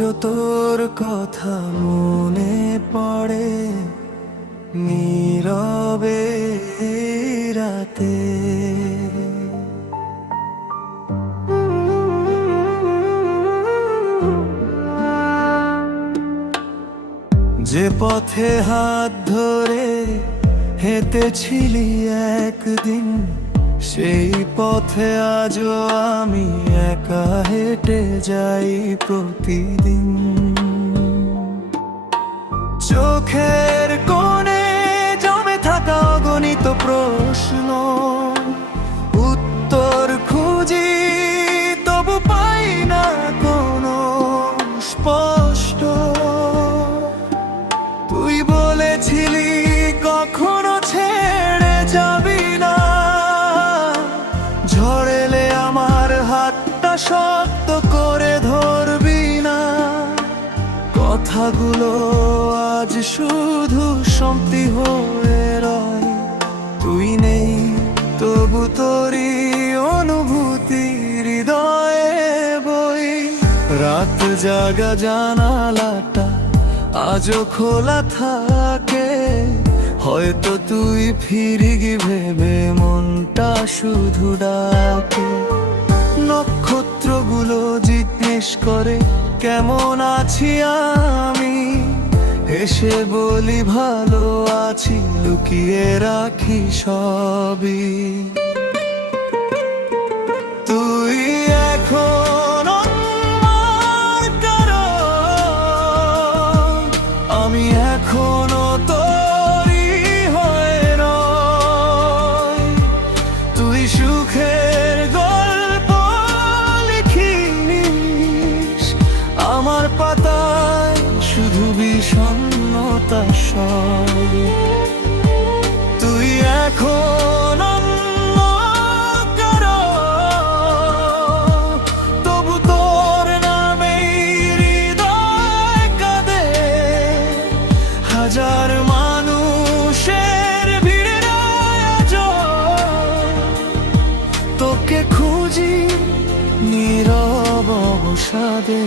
আজও তোর কথা মনে পড়ে নীরবে রাতে। যে পথে হাত ধরে হেঁটেছিলি একদিন, সেই পথে আজও আমি একা হেঁটে যাই প্রতিদিন। চোখের কোণে জমে থাকা অগণিত প্রশ্ন, উত্তর খুঁজি তবু পাই না কোনো স্পষ্ট। তুই বলেছিলি কখনো ছেড়ে যাবি না, ঝড় এলে আমার হাতটা শক্ত করে ধরবি না। কথাগুলো আজ শুধু শক্তি হয়ে রয়, তুই নেই তবু তোরই অনুভূতি হৃদয়ে বই। রাত জাগা জানালাটা আজও খোলা থাকে, হয়তো তুই ফিরবি ভেবে মনটা শুধু ডাকে। নক্ষত্রগুলো জিজ্ঞেস করে কেমন আছি আমি, এসে বলি ভালো আছি, লুকিয়ে রাখি সবই। তুই এখন আমার কারণ, আমি এখনো তোরই হয়ে রই। তুই সুখের গল্প লিখিস, আমার পাতায় শুধু বিষণ্ণতা সয়। তুই এখন অন্য কারো, তবু তোর নামেই হৃদয় কাঁদে। হাজার মানুষের ভিড়ের আয়োজন, তোকে খুঁজি নীরব অবসাদে।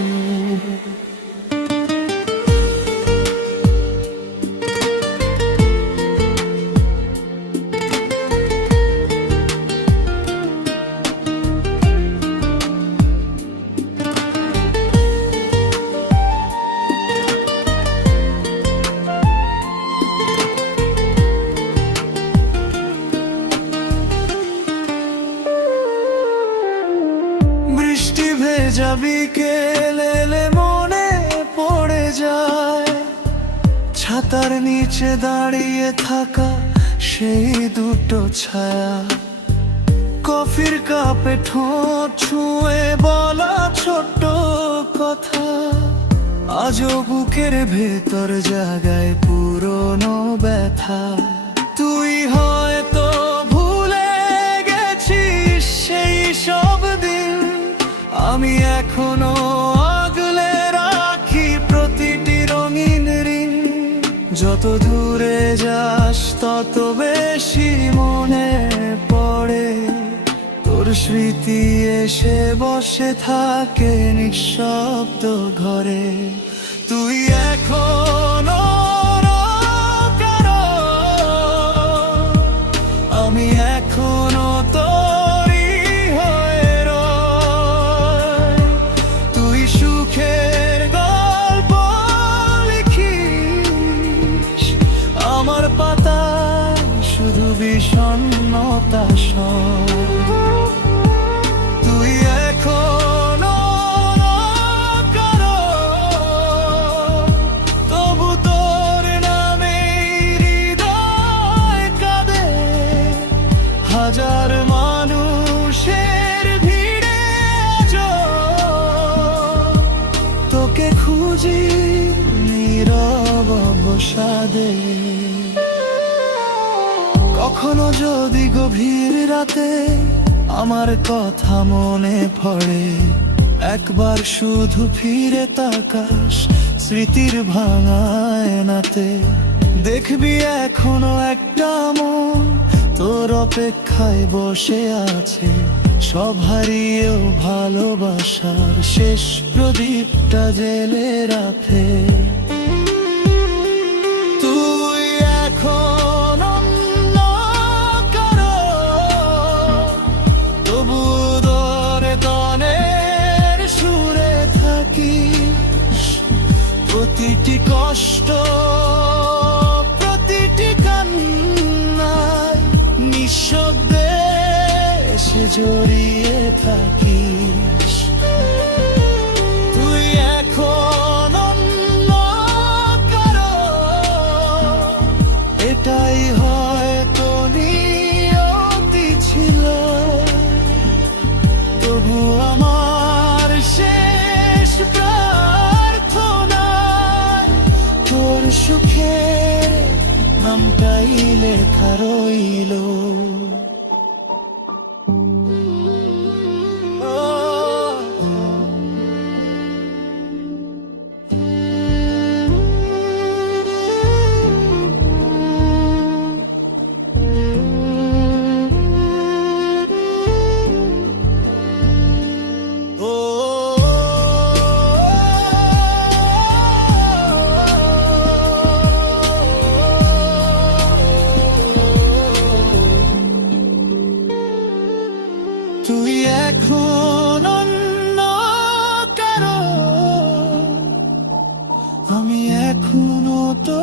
বৃষ্টি ভেজা বিকেল এলে মনে পড়ে যায়, ছাতার নিচে দাঁড়িয়ে থাকা সেই দুটো ছায়া। কফির কাপে ঠোঁট ছুঁয়ে বলা ছোট্ট কথা, আজও বুকের ভেতর জাগায় পুরনো ব্যথা। তুই হয়তো ভুলে গেছিস সেই সব দিন, আমি এখনো আগলে রাখি প্রতিটি রঙিন ঋণ। যত দূরে যাস তত বেশি মনে পড়ে, তোর স্মৃতি এসে বসে থাকে নিঃশব্দ ঘরে। তুই এখনো কারো, আমি এখনো তোরই হয়ে রই। তুই সুখের গল্প লিখিস, আমার পাতায় শুধু বিষণ্ণতা সয়। তুই এখনো কারো, তবু তোর নামে হৃদয় কাঁদে। হাজার মানুষের ভিড়ে আজও তোকে খুঁজি নীরব অবসাদে। কখনো যদি গভীর রাতে আমার কথা মনে পড়ে, একবার শুধু ফিরে তাকাস স্মৃতির ভাঙা আয়নাতে। দেখবি এখনো একটা মন তোর অপেক্ষায় বসে আছে, সব হারিয়েও ভালোবাসার শেষ প্রদীপটা জেলে রাখে। তুই এখন অন্য কারো, তবু দরে দনের সুরে থাকিস। প্রতিটি কষ্ট, প্রতিটি কান্নায় নিঃশব্দে এসে জড়িয়ে থাকিস। তুই এখন অন্য কারো, এটাই হয়তো নিয়তি ছিল। তবু আমার শেষ প্রার্থনায় তোর সুখে নামটাই লেখা রইল। তুই এখন অন্য কারো, আমি এখনো তো